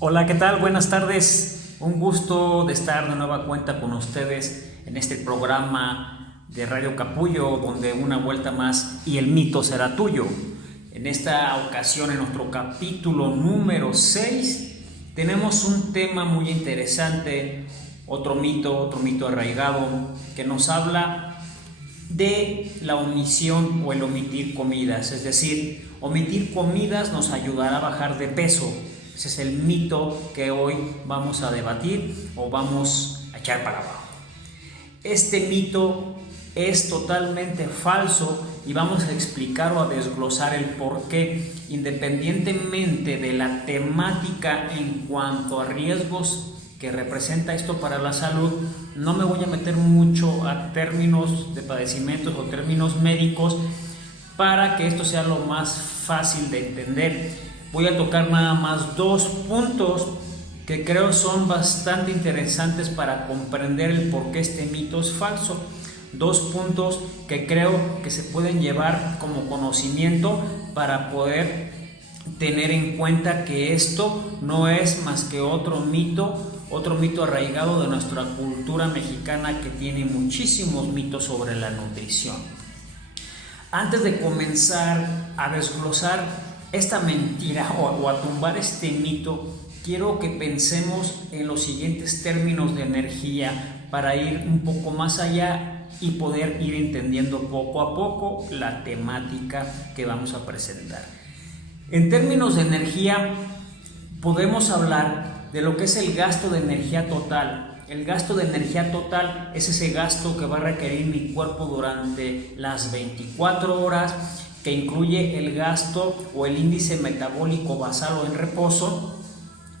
Hola, ¿qué tal? Buenas tardes. Un gusto de estar de nueva cuenta con ustedes en este programa de Radio Capullo, donde una vuelta más y el mito será tuyo. En esta ocasión, en nuestro capítulo número 6, tenemos un tema muy interesante, otro mito arraigado, que nos habla de la omisión o el omitir comidas. Es decir, omitir comidas nos ayudará a bajar de peso. Ese es el mito que hoy vamos a debatir o vamos a echar para abajo. Este mito es totalmente falso y vamos a explicar o a desglosar el por qué, independientemente de la temática en cuanto a riesgos que representa esto para la salud. No me voy a meter mucho a términos de padecimientos o términos médicos para que esto sea lo más fácil de entender. Voy a tocar nada más dos puntos que creo son bastante interesantes para comprender el por qué este mito es falso. Dos puntos que creo que se pueden llevar como conocimiento para poder tener en cuenta que esto no es más que otro mito arraigado de nuestra cultura mexicana, que tiene muchísimos mitos sobre la nutrición. Antes de comenzar a desglosar esta mentira o a tumbar este mito, quiero que pensemos en los siguientes términos de energía para ir un poco más allá y poder ir entendiendo poco a poco la temática que vamos a presentar. En términos de energía, podemos hablar de lo que es el gasto de energía total. El gasto de energía total es ese gasto que va a requerir mi cuerpo durante las 24 horas, que incluye el gasto o el índice metabólico basal o en reposo.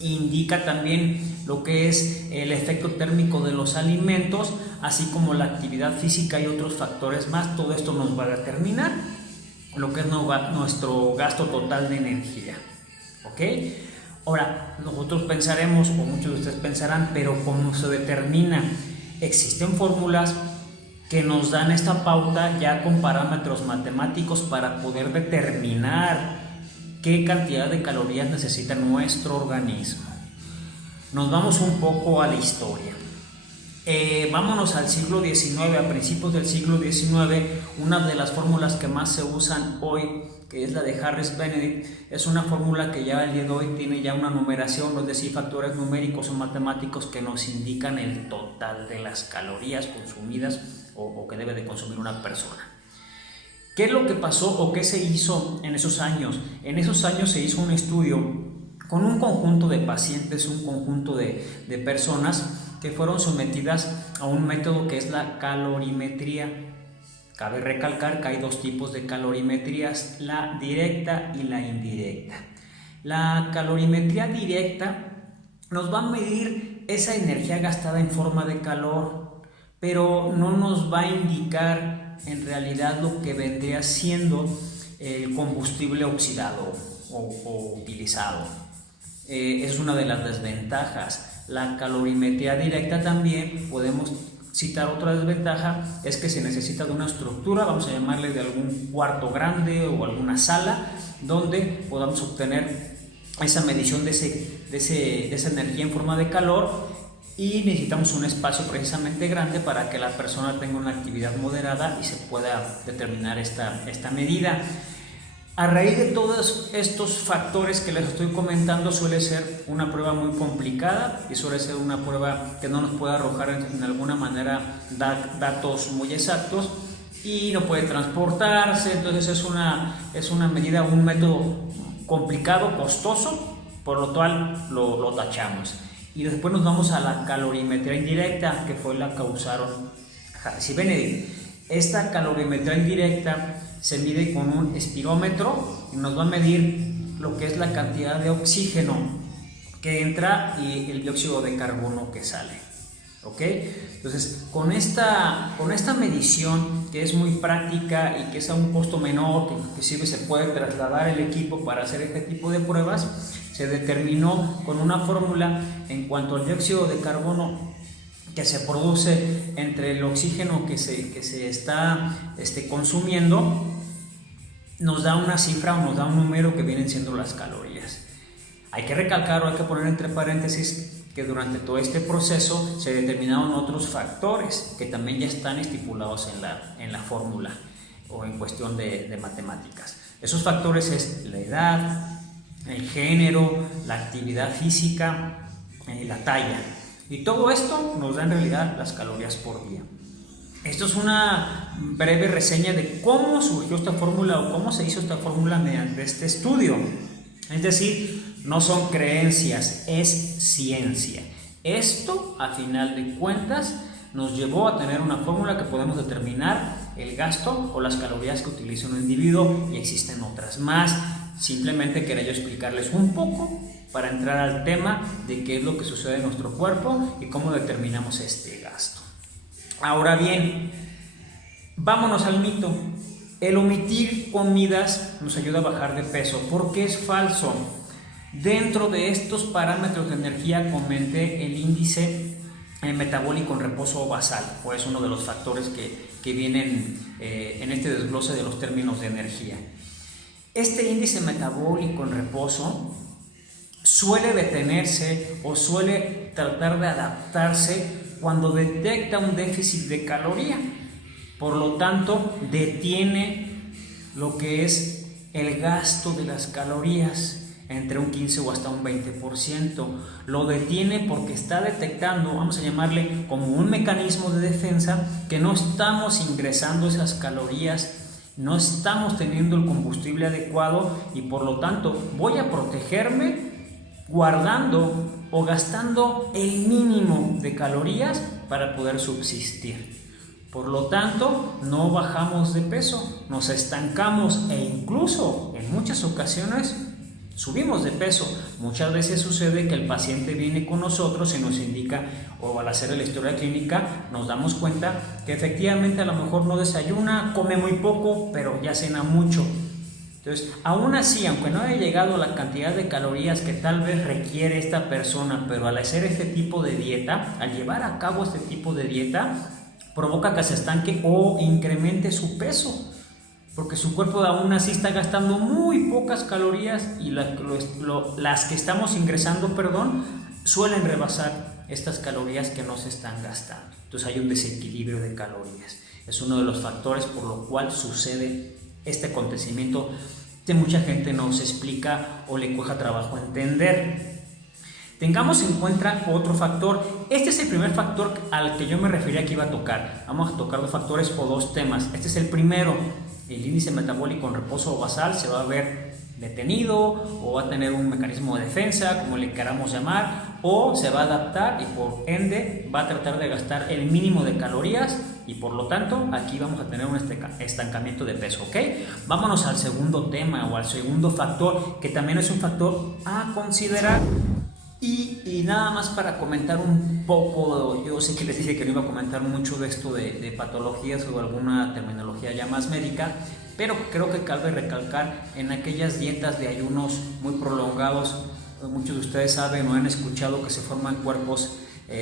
Indica también lo que es el efecto térmico de los alimentos, así como la actividad física y otros factores más. Todo esto nos va a determinar lo que es nuestro gasto total de energía. ¿Ok? Ahora, nosotros pensaremos, o muchos de ustedes pensarán, pero ¿cómo se determina? Existen fórmulas que nos dan esta pauta ya con parámetros matemáticos para poder determinar qué cantidad de calorías necesita nuestro organismo. Nos vamos un poco a la historia. Vámonos al siglo XIX, a principios del siglo XIX. Una de las fórmulas que más se usan hoy, que es la de Harris-Benedict, es una fórmula que ya el día de hoy tiene ya una numeración, es decir, factores numéricos o matemáticos que nos indican el total de las calorías consumidas o que debe de consumir una persona. ¿Qué es lo que pasó o qué se hizo en esos años? En esos años se hizo un estudio con un conjunto de pacientes, un conjunto de personas que fueron sometidas a un método que es la calorimetría. Cabe recalcar que hay dos tipos de calorimetrías, la directa y la indirecta. La calorimetría directa nos va a medir esa energía gastada en forma de calor, pero no nos va a indicar en realidad lo que vendría siendo el combustible oxidado o utilizado. Es una de las desventajas. La calorimetría directa también podemos citar otra desventaja, es que se necesita de una estructura, vamos a llamarle de algún cuarto grande o alguna sala, donde podamos obtener esa medición de esa energía en forma de calor, y necesitamos un espacio precisamente grande para que la persona tenga una actividad moderada y se pueda determinar esta medida. A raíz de todos estos factores que les estoy comentando, suele ser una prueba muy complicada y suele ser una prueba que no nos puede arrojar en alguna manera datos muy exactos y no puede transportarse. Entonces es una medida, un método complicado, costoso, por lo cual lo tachamos. Y después nos vamos a la calorimetría indirecta, que fue la que usaron Harris y Benedict. Esta calorimetría indirecta se mide con un espirómetro y nos va a medir lo que es la cantidad de oxígeno que entra y el dióxido de carbono que sale. ¿Ok? Entonces, con esta medición, que es muy práctica y que es a un costo menor, que inclusive se puede trasladar el equipo para hacer este tipo de pruebas, se determinó con una fórmula en cuanto al dióxido de carbono que se produce entre el oxígeno que se está consumiendo, nos da una cifra o nos da un número que vienen siendo las calorías. Hay que recalcar o hay que poner entre paréntesis que durante todo este proceso se determinaron otros factores que también ya están estipulados en la fórmula o en cuestión de matemáticas. Esos factores es la edad, el género, la actividad física, la talla. Y todo esto nos da en realidad las calorías por día. Esto es una breve reseña de cómo surgió esta fórmula o cómo se hizo esta fórmula mediante este estudio. Es decir, no son creencias, es ciencia. Esto, a final de cuentas, nos llevó a tener una fórmula que podemos determinar el gasto o las calorías que utiliza un individuo, y existen otras más. Simplemente quería yo explicarles un poco para entrar al tema de qué es lo que sucede en nuestro cuerpo y cómo determinamos este gasto. Ahora bien, vámonos al mito. El omitir comidas nos ayuda a bajar de peso. ¿Por qué es falso? Dentro de estos parámetros de energía comenté el índice metabólico en reposo basal, o es uno de los factores que vienen en este desglose de los términos de energía. Este índice metabólico en reposo suele detenerse o suele tratar de adaptarse cuando detecta un déficit de caloría. Por lo tanto, detiene lo que es el gasto de las calorías entre un 15 o hasta un 20%. Lo detiene porque está detectando, vamos a llamarle como un mecanismo de defensa, que no estamos ingresando esas calorías, no estamos teniendo el combustible adecuado y por lo tanto voy a protegerme guardando o gastando el mínimo de calorías para poder subsistir. Por lo tanto, no bajamos de peso, nos estancamos e incluso en muchas ocasiones subimos de peso. Muchas veces sucede que el paciente viene con nosotros y nos indica, o al hacer la historia clínica nos damos cuenta que efectivamente a lo mejor no desayuna, come muy poco, pero ya cena mucho. Entonces, aún así, aunque no haya llegado a la cantidad de calorías que tal vez requiere esta persona, pero al hacer este tipo de dieta, al llevar a cabo este tipo de dieta, provoca que se estanque o incremente su peso, porque su cuerpo aún así está gastando muy pocas calorías y las que estamos ingresando, suelen rebasar estas calorías que no se están gastando. Entonces hay un desequilibrio de calorías. Es uno de los factores por lo cual sucede este acontecimiento que mucha gente no se explica o le cuesta trabajo entender. Tengamos en cuenta otro factor. Este es el primer factor al que yo me refería que iba a tocar. Vamos a tocar dos factores o dos temas. Este es el primero. El índice metabólico en reposo basal se va a ver detenido o va a tener un mecanismo de defensa, como le queramos llamar, o se va a adaptar y por ende va a tratar de gastar el mínimo de calorías y por lo tanto aquí vamos a tener un estancamiento de peso, ¿ok? Vámonos al segundo tema o al segundo factor, que también es un factor a considerar. Y nada más para comentar un poco, yo sé que les dije que no iba a comentar mucho de esto de patologías o alguna terminología ya más médica, pero creo que cabe recalcar en aquellas dietas de ayunos muy prolongados, muchos de ustedes saben o han escuchado que se forman cuerpos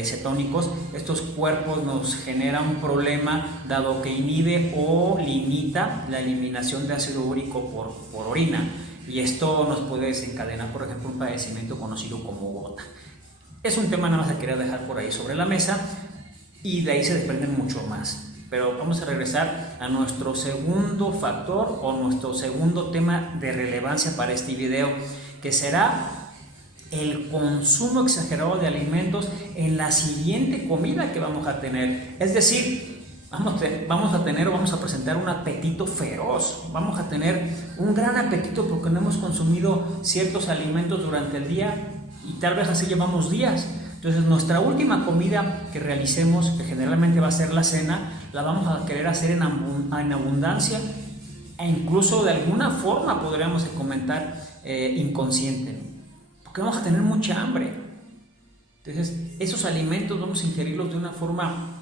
cetónicos. Estos cuerpos nos generan un problema dado que inhibe o limita la eliminación de ácido úrico por orina. Y esto nos puede desencadenar, por ejemplo, un padecimiento conocido como gota. Es un tema nada más que quería dejar por ahí sobre la mesa y de ahí se desprenden mucho más. Pero vamos a regresar a nuestro segundo factor o nuestro segundo tema de relevancia para este video, que será el consumo exagerado de alimentos en la siguiente comida que vamos a tener. Es decir, vamos a presentar un apetito feroz, vamos a tener un gran apetito porque no hemos consumido ciertos alimentos durante el día y tal vez así llevamos días. Entonces nuestra última comida que realicemos, que generalmente va a ser la cena, la vamos a querer hacer en abundancia e incluso de alguna forma podríamos comentar inconsciente, porque vamos a tener mucha hambre. Entonces esos alimentos vamos a ingerirlos de una forma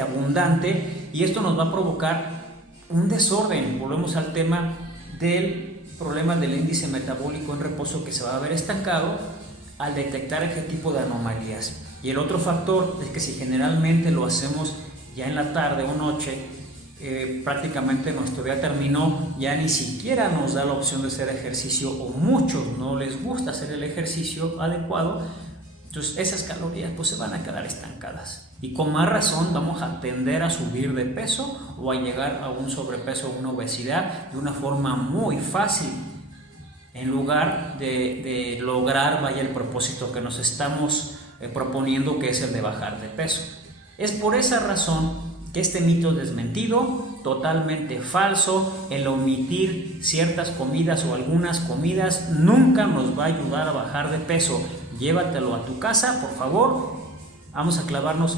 abundante y esto nos va a provocar un desorden. Volvemos al tema del problema del índice metabólico en reposo, que se va a ver estancado al detectar este tipo de anomalías. Y el otro factor es que si generalmente lo hacemos ya en la tarde o noche, prácticamente nuestro día terminó, ya ni siquiera nos da la opción de hacer ejercicio, o muchos no les gusta hacer el ejercicio adecuado. Entonces esas calorías pues se van a quedar estancadas y con más razón vamos a tender a subir de peso o a llegar a un sobrepeso o una obesidad de una forma muy fácil, en lugar de lograr el propósito que nos estamos proponiendo, que es el de bajar de peso. Es por esa razón que este mito es desmentido, totalmente falso. El omitir ciertas comidas o algunas comidas nunca nos va a ayudar a bajar de peso. Llévatelo a tu casa, por favor. Vamos a clavarnos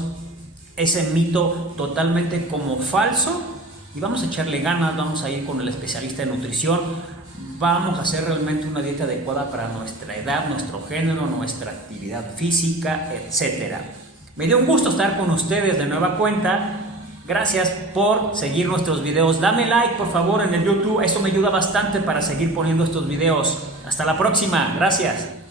ese mito totalmente como falso y vamos a echarle ganas. Vamos a ir con el especialista en nutrición. Vamos a hacer realmente una dieta adecuada para nuestra edad, nuestro género, nuestra actividad física, etc. Me dio un gusto estar con ustedes de nueva cuenta. Gracias por seguir nuestros videos. Dame like, por favor, en el YouTube. Eso me ayuda bastante para seguir poniendo estos videos. Hasta la próxima. Gracias.